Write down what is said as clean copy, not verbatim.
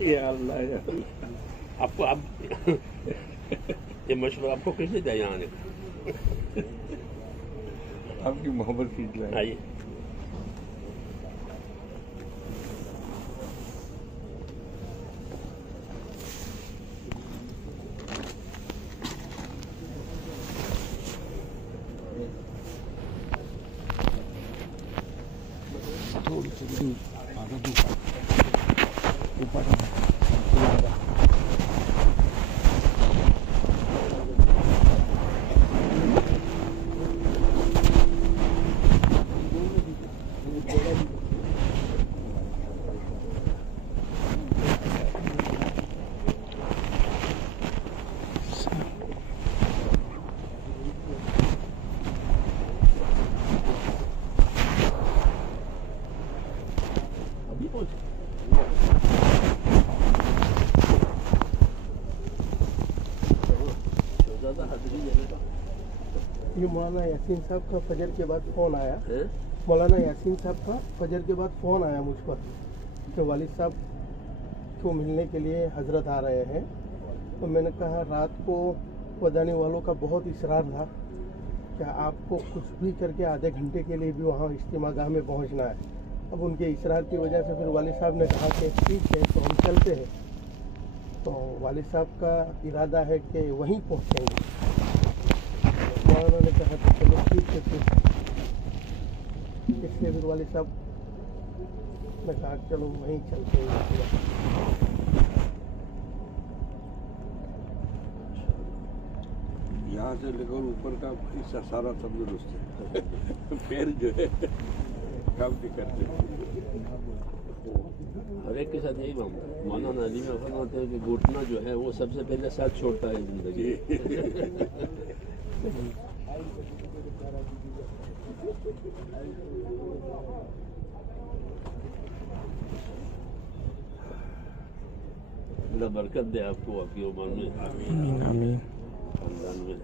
या अल्लाह या आपको आप ये मशवरा आपको किसने दिया यहाँ आने का? आपकी मोहब्बत की आइए थोड़ी सी आगे ऊपर ये मौलाना यासीन साहब का फजर के बाद फ़ोन आया। मौलाना यासीन साहब का फजर के बाद फ़ोन आया मुझ पर कि वालिद साहब को मिलने के लिए हजरत आ रहे हैं। तो मैंने कहा रात को वदानी वालों का बहुत इसरार था कि आपको कुछ भी करके आधे घंटे के लिए भी वहाँ इज्तिमा गाह में पहुँचना है। अब उनके इसरार की वजह से फिर वालिद साहब ने कहा कि ठीक है तो हम चलते हैं। तो वालिद साहब का इरादा है कि वहीं पहुँचेंगे। मौलाना ने कहा तो चलो ठीक है फिर, इसलिए फिर वालिद साहब ने कहा चलो वहीं चलते हैं। यहाँ से लेकर ऊपर का हिस्सा सारा तंदुरुस्त है। पैर जो है काम नहीं करते। हर एक के साथ यही मामला मौलाना अली में फरमाते हैं कि घुटना जो है वो सबसे पहले साथ छोड़ता है जिंदगी। अल्लाह बरकत दे आपको आपकी उम्र में, आमीन आमीन, खानदान में।